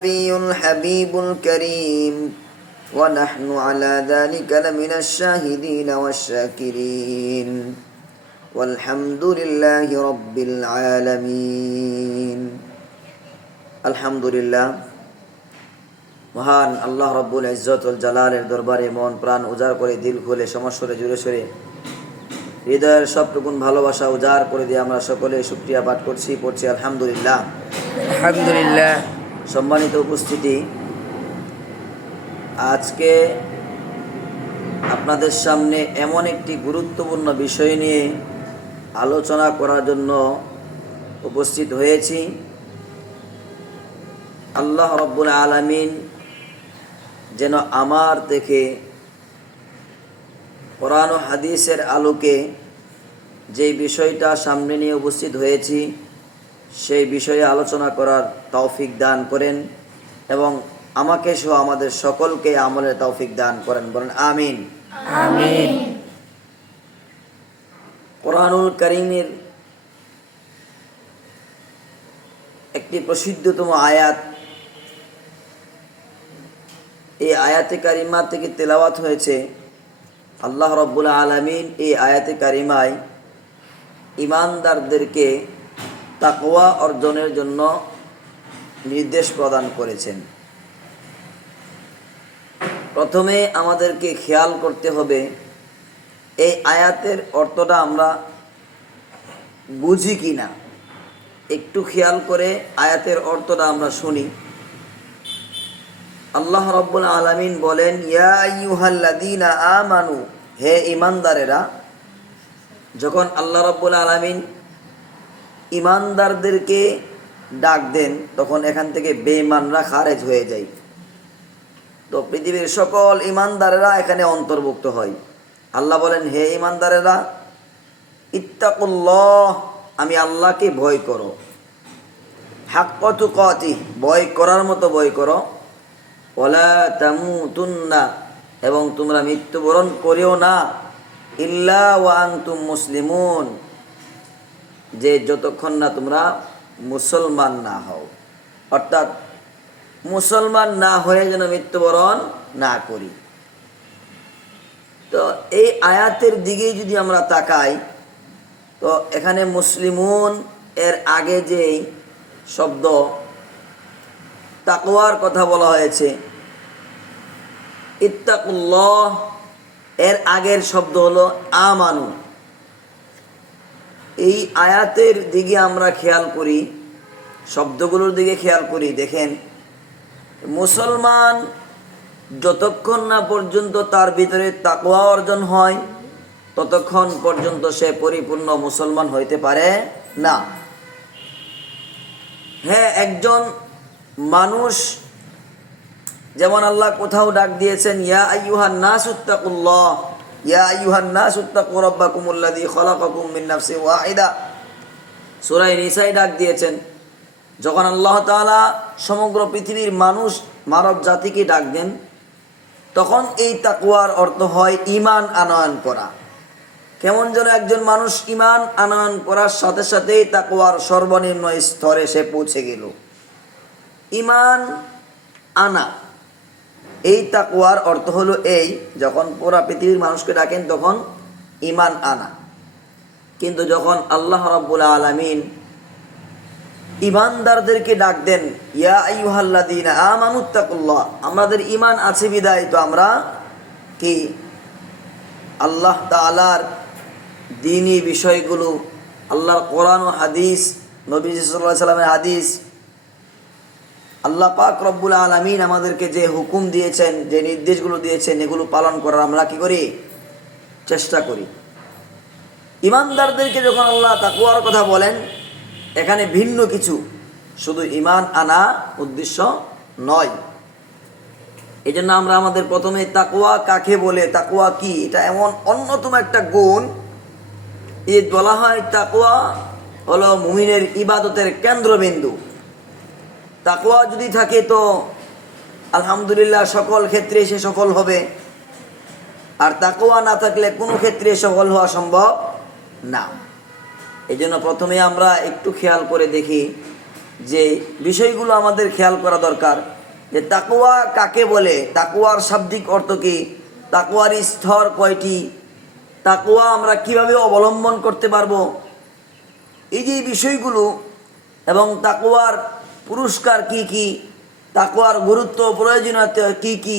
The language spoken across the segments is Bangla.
النبي الحبيب الكريم ونحن على ذلك لمن الشاهدين والشاكرين والحمد لله رب العالمين الحمد لله মহান আল্লাহ রব্বুল ইজ্জত ওয়াল জালালের দরবারে মন প্রাণ উজাড় করে দিল খুলে সমস্বরে জুড়ে সরে হৃদয়ের সবটুকুন ভালোবাসা উজাড় করে দিয়ে আমরা সকলে শুকরিয়া পাঠ পড়ছি আলহামদুলিল্লাহ। আলহামদুলিল্লাহ। সম্মানিত উপস্থিতি, আজকে আপনাদের সামনে এমন একটি গুরুত্বপূর্ণ বিষয় নিয়ে আলোচনা করার জন্য উপস্থিত হয়েছি। আল্লাহ রাব্বুল আলামিন যেন আমার থেকে কোরআন ও হাদিসের আলোকে যেই বিষয়টা সামনে নিয়ে উপস্থিত হয়েছি সেই বিষয়ে আলোচনা করার তৌফিক দান করেন এবং আমাকে সহ আমাদের সকলকে আমলের তৌফিক দান করেন, বলেন আমিন। আমিন। কোরআনুল কারীমের একটি প্রসিদ্ধতম আয়াত, এই আয়াতে কারিমা থেকে তেলাওয়াত হয়েছে। আল্লাহ রাব্বুল আলামিন এই আয়াতে কারিমায় ঈমানদারদেরকে তাকওয়া অর্জনের জন্য নির্দেশ প্রদান করেছেন। প্রথমে আমাদেরকে খেয়াল করতে হবে এই আয়াতের অর্থটা আমরা বুঝি কিনা। একটু খেয়াল করে আয়াতের অর্থটা আমরা শুনি। আল্লাহ রাব্বুল আলামিন বলেন, ইয়া আইয়ুহাল্লাযীনা আমানু, হে ঈমানদারেরা। যখন আল্লাহ রাব্বুল আলামিন ঈমানদারদেরকে ডাক দেন তখন এখান থেকে বেঈমানরা খারেজ হয়ে যায়। তো পৃথিবীর সকল ঈমানদারেরা এখানে অন্তর্ভুক্ত হয়। আল্লাহ বলেন, হে ঈমানদারেরা, ইত্তাকুল্লাহ, আমি আল্লাহকে ভয় করো, হাক্কা তুকাতিহ, ভয় করার মতো ভয় করো, ওয়ালা তামুতুন্না, এবং তোমরা মৃত্যুবরণ করিও না, ইল্লা ওয়া আনতুম মুসলিমুন, যে যতক্ষণ না তোমরা মুসলমান না হও, অর্থাৎ মুসলমান না হয়ে যেন মৃত্যুবরণ না করি। তো এই আয়াতের দিকে যদি আমরা তাকাই তো এখানে মুসলিমুন এর আগে যেই শব্দ তাকওয়ার কথা বলা হয়েছে, ইত্তাকুল্লাহ এর আগের শব্দ হলো আমানু। এই আয়াতের দিকে আমরা খেয়াল করি, শব্দগুলোর দিকে খেয়াল করি, দেখেন মুসলমান যতক্ষণ না পর্যন্ত তার ভিতরে তাকওয়া অর্জন হয় ততক্ষণ পর্যন্ত সে পরিপূর্ণ মুসলমান হইতে পারে না। হ্যাঁ, একজন মানুষ যেমন আল্লাহ কোথাও ডাক দিয়েছেন, ইয়া আইয়ুহান নাসুত্তাকুল্লাহ, ইয়া আইয়ুহান নাসুত্তাকু রাব্বাকুমুল্লাযী খালাকাকুম মিন নাফসিন ওয়াহিদা, সূরা নিসায় ডাক দিয়েছেন। যখন আল্লাহ তাআলা সমগ্র পৃথিবীর মানুষ মানব জাতিকে ডাক দেন তখন এই তাকওয়ার অর্থ হয় ঈমান আনয়ন করা। কেমন যেন একজন মানুষ ঈমান আনয়ন করার সাথে সাথেই তাকওয়ার সর্বনিম্ন স্তরে সে পৌঁছে গেল। ঈমান আনা, এই তাকওয়ার অর্থ হলো এই, যখন পুরা পৃথিবীর মানুষকে ডাকেন তখন ঈমান আনা। কিন্তু যখন আল্লাহ রাব্বুল আলামিন ঈমানদারদেরকে ডাক দেন, ইয়া আইয়ুহাল্লাযীনা আমানুত্তাকুল্লাহ, আমাদের ঈমান আছে বিদায় তো আমরা কি আল্লাহ তাআলার দ্বীনি বিষয়গুলো, আল্লাহর কোরআন ও হাদিস, নবী সাল্লাল্লাহু আলাইহি সাল্লামের হাদিস, আল্লাহ পাক রব্বুল আলামিন আমাদেরকে যে হুকুম দিয়েছেন, যে নির্দেশগুলো দিয়েছেন, এগুলো পালন করার আমরা কি করি? চেষ্টা করি। ঈমানদারদেরকে যখন আল্লাহ তাকওয়ার কথা বলেন এখানে ভিন্ন কিছু, শুধু ঈমান আনা উদ্দেশ্য নয়। এই জন্য আমরা আমাদের প্রথমে তাকওয়া কাকে বলে, তাকওয়া কি, এটা এমন অন্যতম একটা গুণ। এই বলা হয় তাকওয়া হলো মুমিনের ইবাদতের কেন্দ্রবিন্দু। তাকওয়া যদি থাকে তো আলহামদুলিল্লাহ সকল ক্ষেত্রে সে সফল হবে, আর তাকওয়া না থাকলে কোনো ক্ষেত্রে সফল হওয়া সম্ভব না। এই জন্য প্রথমে আমরা একটু খেয়াল করে দেখি যে বিষয়গুলো আমাদের খেয়াল করা দরকার, যে তাকওয়া কাকে বলে, তাকওয়ার শাব্দিক অর্থ কী, তাকওয়ার স্তর কয়টি, তাকওয়া আমরা কিভাবে অবলম্বন করতে পারবো, এই যে বিষয়গুলো, এবং তাকওয়ার পুরস্কার কি কি, তাকওয়ার গুরুত্ব প্রয়োজনীয়তা কি কি,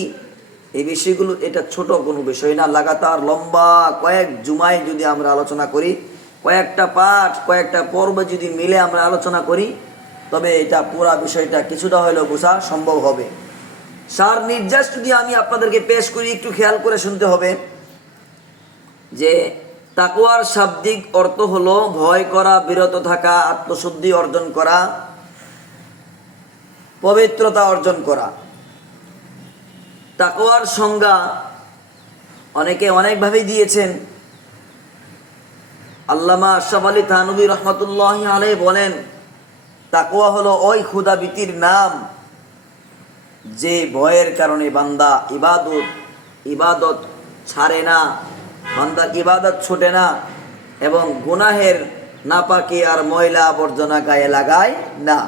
এই বিষয়গুলো এটা ছোট কোনো বিষয় না। লাগাতার লম্বা কয়েক জুমায় যদি আমরা আলোচনা করি, কয়েকটা পাঠ কয়েকটা পর্ব যদি মিলে আমরা আলোচনা করি, তবে এটা পুরা বিষয়টা কিছুটা হলেও বোঝা সম্ভব হবে। সার নির্যাস যদি আমি আপনাদেরকে পেশ করি, একটু খেয়াল করে শুনতে হবে যে তাকওয়ার শাব্দিক অর্থ হলো ভয় করা, বিরত থাকা, আত্মশুদ্ধি অর্জন করা, পবিত্রতা অর্জন করা। তাকওয়ার সংজ্ঞা অনেকে অনেকভাবেই দিয়েছেন। আল্লামা আশরাফ আলী থানভী রহমতুল্লাহি আলাইহি বলেন, তাকওয়া হলো ওই ক্ষুধাবীতির নাম যে ভয়ের কারণে বান্দা ইবাদত ছাড়ে না, বান্দার ইবাদত ছোটে না, এবং গুনাহের নাপাকি আর ময়লা আবর্জনা গায়ে লাগায় না।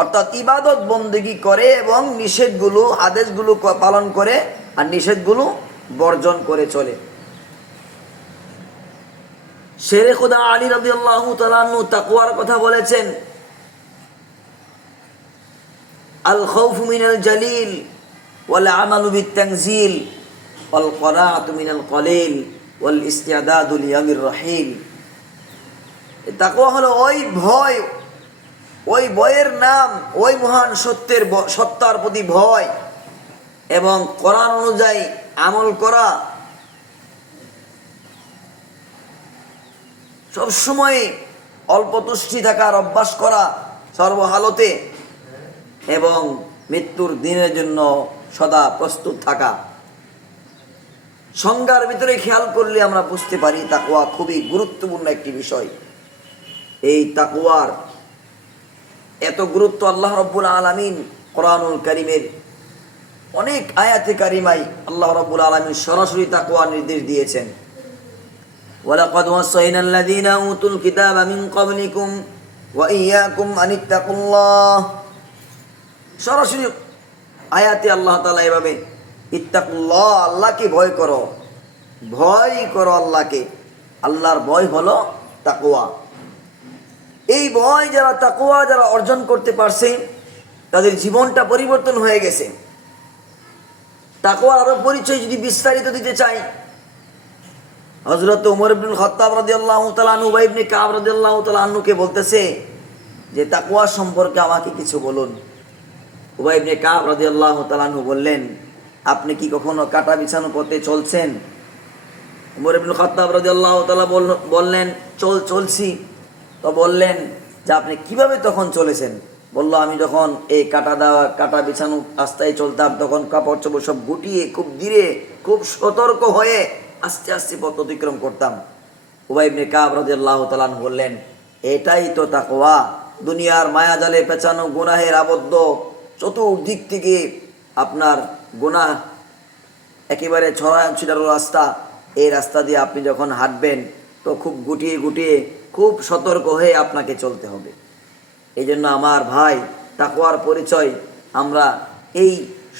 অর্থাৎ ইবাদত বন্দেগী করে এবং নিষেধগুলো, আদেশগুলো পালন করে আর নিষেধগুলো বর্জন করে চলে। শেরে খুদা আলী রাদিয়াল্লাহু তাআলা আনহু তাকওয়ার কথা বলেছেন, আল খাউফু মিনাল জালিল ওয়াল আমালু বিত তানজিল ওয়াল করাআতু মিনাল কলিল ওয়াল ইস্তিআদাদু লিয়াউমির রহিল। তাকওয়া হলো ওই ভয়, ওই ভয়ের নাম, ওই মহান সত্তার প্রতি ভয় এবং কোরআন অনুযায়ী আমল করা, সবসময় অল্প তুষ্টি থাকার অভ্যাস করা সর্বহালতে, এবং মৃত্যুর দিনের জন্য সদা প্রস্তুত থাকা। সংজ্ঞার ভিতরে খেয়াল করলে আমরা বুঝতে পারি তাকওয়া খুবই গুরুত্বপূর্ণ একটি বিষয়। এই তাকওয়ার এত গুরুত্ব আল্লাহ রাব্বুল আলামিন কোরআনুল কারীমের অনেক আয়াতে কারিমায় আল্লাহ রাব্বুল আলামিন সরাসরি তাকওয়ার নির্দেশ দিয়েছেন। ওয়ালাকাদ ওয়াসাইনাল লাযীনা উতুল কিতাবা মিন ক্বাবলিকুম ওয়া ইয়্যাকুম আনিত্তাকুল্লাহ। সরাসরি আয়াতে আল্লাহ তাআলা এভাবে ইত্তাকুল্লাহ, আল্লাহকে ভয় করো, ভয় করো আল্লাহকে। আল্লাহর ভয় হলো তাকওয়া। এই ভয় যারা, তাকওয়া যারা অর্জন করতে পারছে, তাদের জীবনটা পরিবর্তন হয়ে গেছে। তাকওয়ার আরো পরিচয় যদি বিস্তারিত দিতে চাই, হযরত ওমর ইবনুল খাত্তাব রাদিয়াল্লাহু তাআলা আনহু, উবাই ইবনে কাব রাদিয়াল্লাহু তাআলা আনহুকে বলতেছে যে তাকওয়া সম্পর্কে আমাকে কিছু বলুন। উবাই ইবনে কাব রাদিয়াল্লাহু তাআলা আনহু বললেন, আপনি কি কখনো কাটা বিছানো পথে চলছেন? ওমর ইবনুল খাত্তাব রাদিয়াল্লাহু তাআলা বললেন, চলছি। তো বললেন যে আপনি কিভাবে তখন চলেছেন? বলল, আমি যখন এই কাটা বিছানো রাস্তায় চলতাম, তখন কাপড় চোপড় সব গুটিয়ে খুব ধীরে, খুব সতর্ক হয়ে আস্তে আস্তে পথ অতিক্রম করতাম। উবাই ইবনে কাব রাদিয়াল্লাহু তাআলা বললেন, এটাই তো তাকওয়া। দুনিয়ার মায়াজালে পেঁচানো, গুনাহের আবদ্ধ, চতুর্দিক থেকে আপনার গুনাহ একেবারে ছড়াছড়ি রাস্তা, এই রাস্তা দিয়ে আপনি যখন হাঁটবেন তো খুব গুটিয়ে গুটিয়ে, খুব সতর্ক হয়ে আপনাকে চলতে হবে। এই জন্য আমার ভাই, তাকওয়ার পরিচয় আমরা এই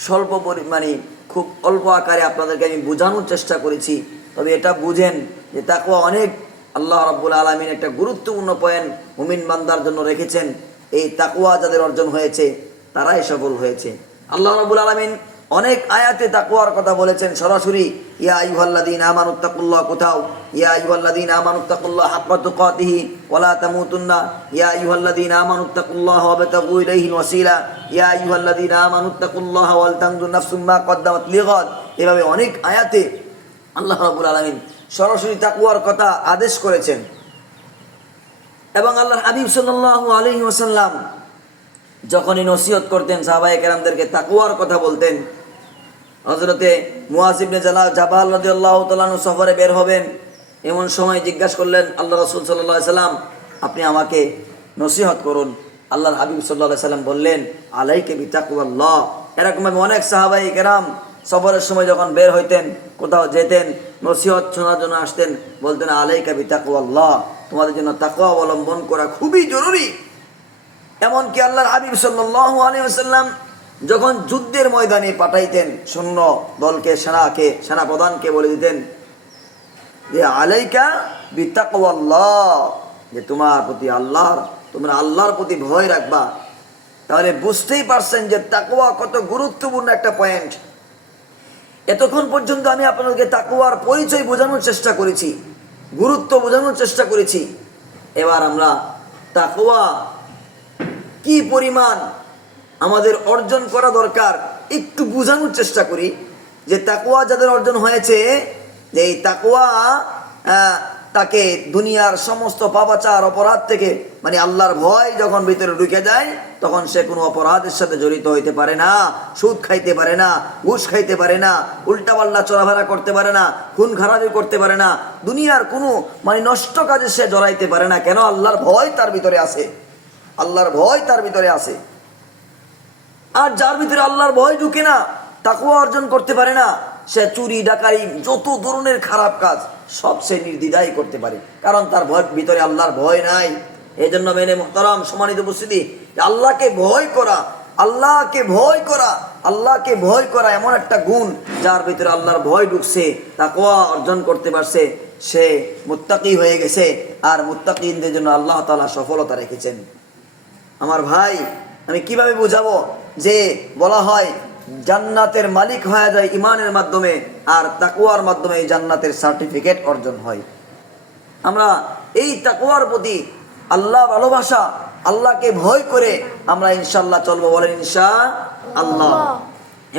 স্বল্প পরিমাণে, খুব অল্প আকারে আপনাদেরকে আমি বোঝানোর চেষ্টা করেছি। তবে এটা বুঝেন যে তাকওয়া অনেক আল্লাহ রাব্বুল আলামিন একটা গুরুত্বপূর্ণ পয়েন্ট মুমিন বান্দার জন্য রেখেছেন। এই তাকওয়া যাদের অর্জন হয়েছে তারাই সফল হয়েছে। আল্লাহ রাব্বুল আলামিন অনেক আয়াতে তাকওয়ার কথা বলেছেন সরাসরি। ইয়া আইয়ুহাল্লাযীনা আমানুত্তাকুল্লাহ কোথাও, ইয়া আইয়ুহাল্লাযীনা আমানুত্তাকুল্লাহ হাক্কা তুকাতিহি ওয়া লা তামুতুন্না, ইয়া আইয়ুহাল্লাযীনা আমানুত্তাকুল্লাহ ওয়াবতাগু ইলাইহিল ওয়াসিলা, ইয়া আইয়ুহাল্লাযীনা আমানুত্তাকুল্লাহ ওয়াল তানজুর নাফসুম মা কদ্দামাত লিগাদ। এভাবে অনেক আয়াতে আল্লাহ রাব্বুল আলামিন সরাসরি তাকওয়ার কথা আদেশ করেছেন। এবং আল্লাহর হাবিব সাল্লাল্লাহু আলাইহি ওয়াসাল্লাম যখনই নসিহত করতেন সাহাবায়ে কেরামদেরকে, তাকওয়ার কথা বলতেন। হযরতে মুআয ইবনে জাবাল রাদিয়াল্লাহু তাআলা আনহু সফরে বের হবেন, এমন সময় জিজ্ঞাসা করলেন আল্লাহ রাসূল সাল্লাল্লাহু আলাইহি সাল্লাম, আপনি আমাকে নসিহত করুন। আল্লাহর হাবিব সাল্লাল্লাহু আলাইহি সাল্লাম বললেন, আলাইকা বিতাকওয়াল্লাহ। এরকমভাবে অনেক সাহাবায়ে কেরাম সফরের সময় যখন বের হইতেন, কোথাও যেতেন, নসিহত শোনার জন্য আসতেন, বলতেন আলাইকা বিতাকওয়াল্লাহ, তোমাদের জন্য তাকওয়া অবলম্বন করা খুবই জরুরি। এমনকি আল্লাহর হাবিব সাল্লাল্লাহু আলাইহি ওয়াসাল্লাম যখন যুদ্ধের ময়দানে পাঠাইতেন সৈন্য দলকে, সেনা প্রধানকে বলে দিতেন যে আলাইকা বিতাকওয়াল্লাহ, যে তোমার প্রতি তোমরা আল্লাহর প্রতি ভয় রাখবা। তাহলে বুঝতেই পারছেন যে তাকওয়া কত গুরুত্বপূর্ণ একটা পয়েন্ট। এতক্ষণ পর্যন্ত আমি আপনাদেরকে তাকওয়ার পরিচয় বোঝানোর চেষ্টা করেছি, গুরুত্ব বোঝানোর চেষ্টা করেছি। এবার আমরা তাকওয়া কি পরিমাণ আমাদের অর্জন করা দরকার একটু বোঝানোর চেষ্টা করি। যে তাকওয়া যাদের অর্জন হয়েছে, যে এই তাকওয়া তাকে দুনিয়ার সমস্ত পাপাচার অপরাধ থেকে, মানে আল্লাহর ভয় যখন ভিতরে ঢুকে যায়, তখন সে কোনো অপরাধের সাথে জড়িত হইতে পারে না, সুদ খাইতে পারে না, ঘুষ খাইতে পারে না, উল্টাপাল্লা চলাফেরা করতে পারে না, খুন খারাপি করতে পারে না, দুনিয়ার কোনো মানে নষ্ট কাজে সে জড়াইতে পারে না। কেন? আল্লাহর ভয় তার ভিতরে আছে, আল্লাহর ভয় তার ভিতরে আছে। আর যার ভিতরে আল্লাহর ভয় ঢুকে না, তাকওয়া অর্জন করতে পারে না, সে চুরি ডাকাতি যত ধরনের খারাপ কাজ সব সে নির্দ্বিধায় করতে পারে, কারণ তার ভিতরে আল্লাহর ভয় নাই। এই জন্য মেনে মুহতারাম সম্মানিত উপস্থিতি, আল্লাহকে ভয় করা, আল্লাহকে ভয় করা, আল্লাহকে ভয় করা এমন একটা গুণ, যার ভিতরে আল্লাহর ভয় ঢুকছে, তাকওয়া অর্জন করতে পারছে, সে মুত্তাকি হয়ে গেছে। আর মুত্তাকিনদের জন্য আল্লাহ তাআলা সফলতা রেখেছেন। আমার ভাই, আমি কিভাবে বুঝাবো যে বলা হয় জান্নাতের মালিক হয়ে যায় ইমানের মাধ্যমে, আর তাকওয়ার মাধ্যমে জান্নাতের সার্টিফিকেট অর্জন হয়। আমরা এই তাকওয়ার প্রতি আল্লাহ ভালোবাসা, আল্লাহকে ভয় করে আমরা ইনশাআল্লাহ চলবো, বলেন ইনশাআল্লাহ।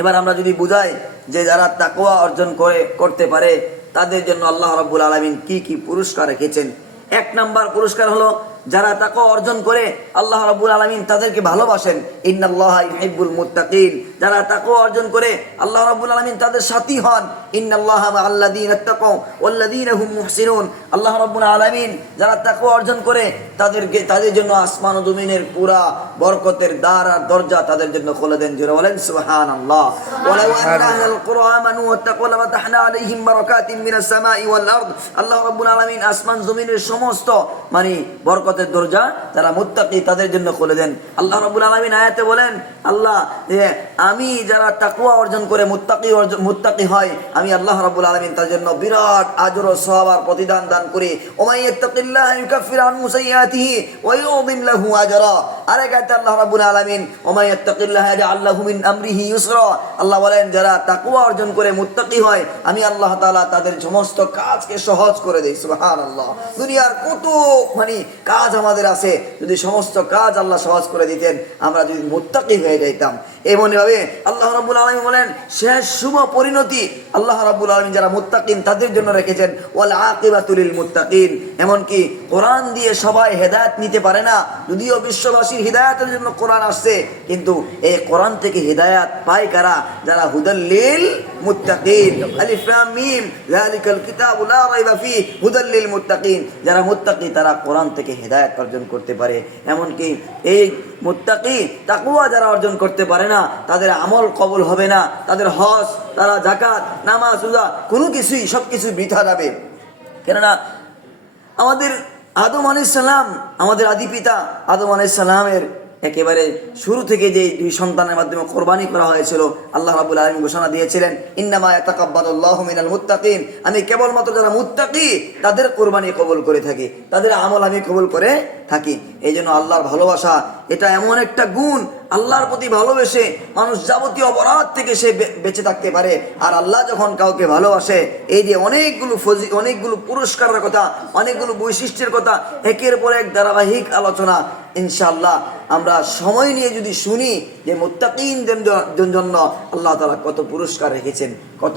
এবার আমরা যদি বুঝাই যে যারা তাকওয়া অর্জন করতে পারে, তাদের জন্য আল্লাহ রাব্বুল আলামিন কি কি পুরস্কার রেখেছেন। 1 নাম্বার পুরস্কার হলো, যারা তাকওয়া অর্জন করে আল্লাহ রাব্বুল আলামিন তাদেরকে ভালোবাসেন। ইন্নাল্লাহা ইউহিব্বুল মুত্তাকিন, যারা তাকওয়া অর্জন করে আল্লাহ রাব্বুল আলামিন তাদের সাথী হন। ইন্নাল্লাহা মাআল্লাযীনা তাকাউ ওয়াল্লাযীনা হুম মুহসিনুন, আল্লাহ রাব্বুল আলামিন যারা তাকওয়া অর্জন করে তাদের জন্য আসমান ও জমিনের পুরা বরকতের দ্বার আর দরজা তাদের জন্য খুলে দেন। জোরে বলেন সুবহানাল্লাহ। ওয়ালাউ আন্না আহলাল কুরআ আমানু ওয়াত্তাকু লাফাতাহনা আলাইহিম বারাকাতিন মিনাস সামাই ওয়াল আরদ, আল্লাহ রাব্বুল আলামিন আসমান জমিনের সমস্ত মানে বরকতের দরজা যারা মুত্তাকি তাদের জন্য খুলে দেন। আল্লাহ রাব্বুল আলামিন আয়াতে বলেন, আল্লাহ যে আমি যারা তাকওয়া অর্জন করে মুত্তাকি হয়, আমি আল্লাহ রাব্বুল আলামিন তার জন্য বিরাট আজর ও সওয়াব আর প্রতিদান দান করি। ওমাই ইয়াত্তাকিল্লাহা ইউকাফির আনহু সাইয়্যাতিহি ওয়া ইউযিম লাহু আজরা। আরেক আয়াতে আল্লাহ রাব্বুল আলামিন ওমাই ইয়াত্তাকিল্লাহা ইয়াজআল লাহু মিন আমরিহি ইউসরা, আল্লাহ বলেন যারা তাকওয়া অর্জন করে মুত্তাকি হয়, আমি আল্লাহ তাআলা তাদের সমস্ত কাজকে সহজ করে দেই। সুবহানাল্লাহ। দুনিয়ার কত মানে কাজ আমাদের আছে, যদি সমস্ত কাজ আল্লাহ সহজ করে দিতেন, আমরা যদি মুত্তাকি হয়ে যাইতাম। এমনভাবে আল্লাহ রাব্বুল আলামিন বলেন শেষ শুভ পরিণতি আল্লাহ রাব্বুল আলামিন যারা মুত্তাকিন তাদের জন্য রেখেছেন। ওয়াল আকিবাতু লিল মুত্তাকিন, এমনকি কোরআন দিয়ে সবাই হেদায়েত নিতে পারে না, যদিও বিশ্ববাসীর হিদায়াতের জন্য কোরআন আসছে, কিন্তু এই কোরআন থেকে হিদায়াত পায় কারা? যারা হুদাল লিল মুত্তাকিন। আলিফ লাম মিম যালিকাল কিতাবু লা রাইবা ফীহি হুদাল লিল মুত্তাকিন, যারা মুত্তাকি তারা কোরআন থেকে হিদায়াত অর্জন করতে পারে। এমনকি এই মুত্তাকি তাকওয়া যারা অর্জন করতে পারে না, তাদের আমল কবুল হবে না, তাদের হজ, তারা যাকাত, নামাজ, রোজা কোনো কিছুই সবকিছু বৃথা যাবে। কেননা আমাদের আদম আলাইহিস সালাম, আমাদের আদি পিতা আদম আলাইহিস সালামের একেবারে শুরু থেকে যে 2 সন্তানের মাধ্যমে কোরবানি করা হয়েছিল, আল্লাহ রাব্বুল আলামিন ঘোষণা দিয়েছিলেন ইন্নামা ইয়াতাকাব্বালুল্লাহু মিনাল মুত্তাকিন, আমি কেবলমাত্র যারা মুত্তাকি তাদের কোরবানি কবুল করে থাকি, তাদের আমল আমি কবুল করে থাকি। এই জন্য আল্লাহর ভালোবাসা এটা এমন একটা গুণ, আল্লাহর প্রতি ভালোবেসে মানুষ যাবতীয় অপরাধ থেকে সে বেঁচে থাকতে পারে। আর আল্লাহ যখন কাউকে ভালোবাসে, এই যে অনেকগুলো পুরস্কারের কথা, অনেকগুলো বৈশিষ্ট্যের কথা, একের পর এক ধারাবাহিক আলোচনা ইনশাআল্লাহ আমরা সময় নিয়ে যদি শুনি যে মুত্তাকিনদের জন্য আল্লাহ তাআলা কত পুরস্কার রেখেছেন, কত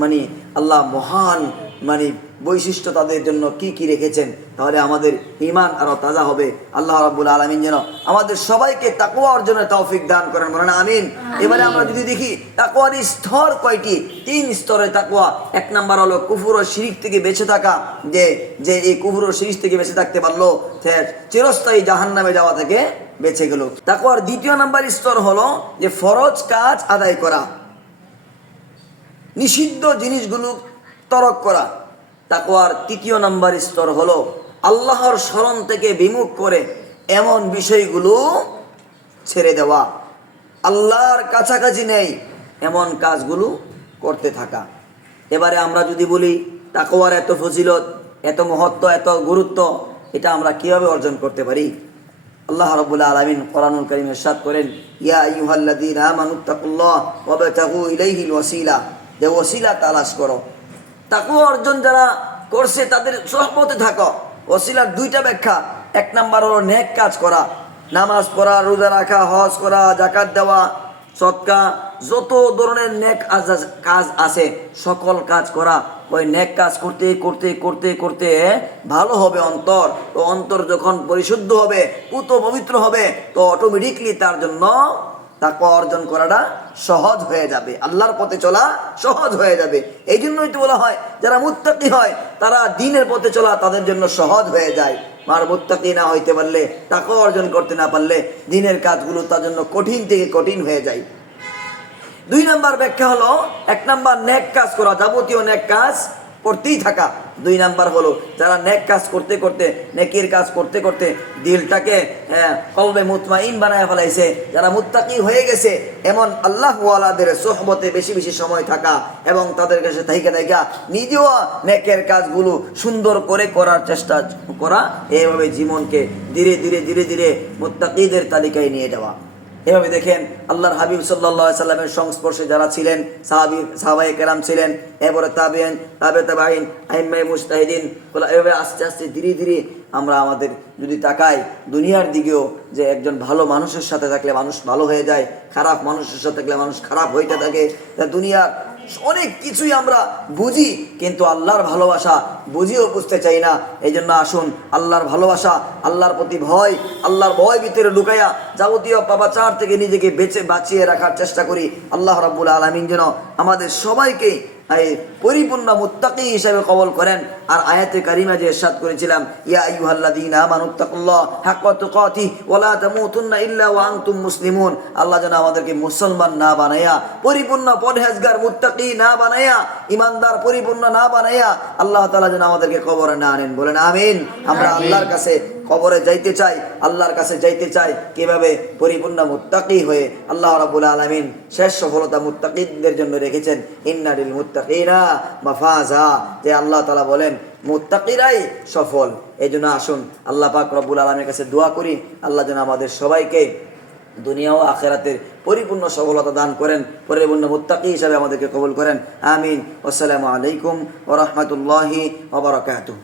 মানে আল্লাহ মহান মানে বৈশিষ্ট্য তাদের জন্য কি কি রেখেছেন, তাহলে আমাদের ঈমান আরো তাজা হবে। আল্লাহ রাব্বুল আলামিন যেন আমাদের সবাইকে তাকওয়া অর্জনের তৌফিক দান করেন, বলেন আমিন। এবারে আমরা যদি দেখি তাকওয়ার স্তর কয়টি, 3 স্তরে তাকওয়া। 1 নাম্বার হলো কুফর ও শিরক থেকে বেঁচে থাকা, যে এই কুফর ও শিরক থেকে বেঁচে থাকতে পারলো সে চিরস্থায়ী জাহান্নামে যাওয়া থেকে বেঁচে গেল। তাকওয়ার 2 নাম্বার স্তর হলো যে ফরজ কাজ আদায় করা, নিষিদ্ধ জিনিসগুলো তরক করা। তাকওয়ার 3 নাম্বার স্তর হলো আল্লাহর শরণ থেকে বিমুখ করে এমন বিষয়গুলো ছেড়ে দেওয়া, আল্লাহর কাছাকাছি নেই এমন কাজগুলো করতে থাকা। এবারে আমরা যদি বলি তাকওয়ার এত ফজিলত, এত মহত্ব, এত গুরুত্ব, এটা আমরা কিভাবে অর্জন করতে পারি? আল্লাহ রাব্বুল আলামিন কোরআনুল কারীমে ইরশাদ করেন, ইয়া আইয়ুহাল্লাযীনা আমানুত্তাকুল্লাহ ওয়াবতাগু ইলাইহিল ওয়াসিলা, যে ওসিলা তালাশ করো। তাকওয়া অর্জন যারা করছে তাদের সোহবতে থাকো। ওসিলার দুইটা ব্যাখ্যা। এক নাম্বার হলো নেক কাজ করা, নামাজ পড়া, রোজা রাখা, হজ করা, যাকাত দেওয়া, সদকা, যত ধরনের নেক কাজ আছে সকল কাজ করা। ওই নেক কাজ করতে করতে করতে করতে ভালো হবে অন্তর, তো অন্তর যখন পরিশুদ্ধ হবে, পুত পবিত্র হবে, তো অটোমেটিকলি তার জন্য তাকওয়া অর্জন করাটা সহজ হয়ে যাবে, আল্লাহর পথে চলা সহজ হয়ে যাবে। এই জন্যই তো বলা হয় যারা মুত্তাকি হয় তারা দ্বীনের পথে চলা তাদের জন্য সহজ হয়ে যায়। আর মুত্তাকি না হইতে পারলে, তাকওয়া অর্জন করতে না পারলে দ্বীনের কাজগুলো তার জন্য কঠিন থেকে কঠিন হয়ে যায়। দুই নাম্বার ব্যাখ্যা হলো, এক নাম্বার নেক কাজ করা, যাবতীয় নেক কাজ করতেই থাকা। দুই নাম্বার হলো যারা নেক কাজ করতে করতে, নেকির কাজ করতে করতে দিলটাকে কলবে মুতমাইন বানায় ফেলাইছে, যারা মুত্তাকি হয়ে গেছে এমন আল্লাহ ওয়ালাদের সোহবতে বেশি বেশি সময় থাকা এবং তাদের কাছে থাইকা থাইকা নিজেও নেকের কাজগুলো সুন্দর করে করার চেষ্টা করা, এইভাবে জীবনকে ধীরে ধীরে ধীরে ধীরে মুত্তাকিদের তালিকায় নিয়ে যাওয়া। এভাবে দেখেন আল্লাহর হাবিব সাল্লাল্লাহু আলাইহি সাল্লামের সংস্পর্শে যারা ছিলেন, সাহাবায়ে কেরাম ছিলেন, এরপরে তাবেঈন, তাবেঈন, আইম্মায়ে মুজতাহিদিন, এভাবে আস্তে আস্তে ধীরে ধীরে আমরা আমাদের যদি তাকাই দুনিয়ার দিকেও, যে একজন ভালো মানুষের সাথে থাকলে মানুষ ভালো হয়ে যায়, খারাপ মানুষের সাথে থাকলে মানুষ খারাপ হইতে থাকে। দুনিয়ার অনেক কিছুই আমরা বুঝি কিন্তু আল্লাহর ভালোবাসা বুঝিও বুঝতে চাই না। এই জন্য আসুন আল্লাহর ভালোবাসা, আল্লাহর প্রতি ভয়, আল্লাহর ভয় ভিতরে লুকাইয়া যাবতীয় পাপাচার থেকে নিজেকে বাঁচিয়ে রাখার চেষ্টা করি। আল্লাহ রাব্বুল আলামিন যেন আমাদের সবাইকে এই পরিপূর্ণ মুত্তাকি হিসেবে কবুল করেন। আর আয়াতে কারিমা যে ইরশাদ করেছিলাম, ইয়া আইয়ুহাল্লাযীনা আমানুত্তাকুল্লাহ হাক্কা তুকাতিহি ওয়া লা তামুতুন্না ইল্লা ওয়া আনতুম মুসলিমুন, আল্লাহ যেন আমাদেরকে মুসলমান না বানায়া, পরিপূর্ণ পরহেজগার মুত্তাকি না বানায়া, ইমানদার পরিপূর্ণ না বানায়া আল্লাহ তাআলা যেন আমাদেরকে কবরে না আনেন। বলেন আমিন। আমরা আল্লাহর কাছে কবরে যাইতে চাই, আল্লাহর কাছে যাইতে চাই কিভাবে? পরিপূর্ণ মুত্তাকি হয়ে। আল্লাহ রাব্বুল আলামিন শেষ সফলতা মুত্তাকিদের জন্য রেখেছেন, ইন্নালিল মুত্তাকিনা মাফাজা, যে আল্লাহ তাআলা বলেন মুত্তাকিরাই সফল। এই জন্য আসুন আল্লাহ পাক রব্বুল আলামিনের কাছে দোয়া করি, আল্লাহ যেন আমাদের সবাইকে দুনিয়া ও আখিরাতের পরিপূর্ণ সফলতা দান করেন, পরিপূর্ণ মুত্তাকি হিসাবে আমাদেরকে কবুল করেন। আমিন। আসসালামু আলাইকুম ওয়া রাহমাতুল্লাহি ওয়া বারাকাতুহু।